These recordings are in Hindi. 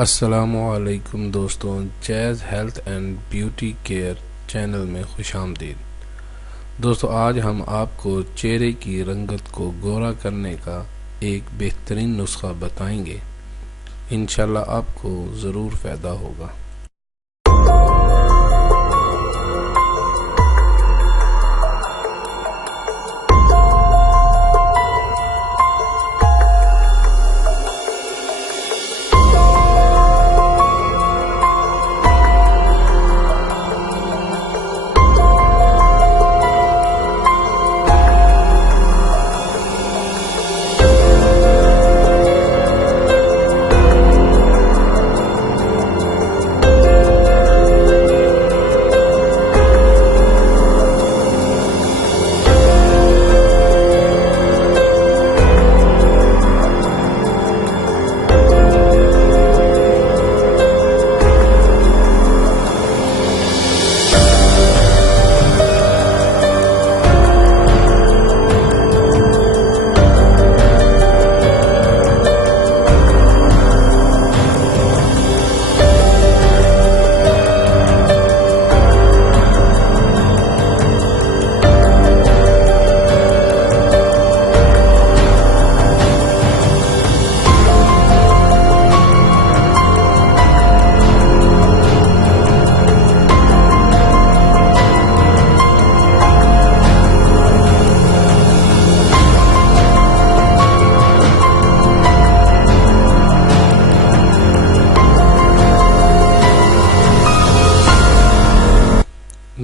अस्सलामुअलैकुम दोस्तों, jazz health and beauty care channel में खुशामदीद। दोस्तों, आज हम आपको चेहरे की रंगत को गोरा करने का एक बेहतरीन नुस्खा बताएंगे। इंशाल्लाह आपको ज़रूर फ़ायदा होगा।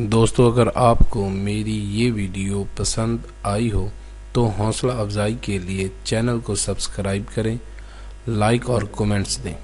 दोस्तों, अगर आपको मेरी ये वीडियो पसंद आई हो तो हौसला अफजाई के लिए चैनल को सब्सक्राइब करें, लाइक और कमेंट्स दें।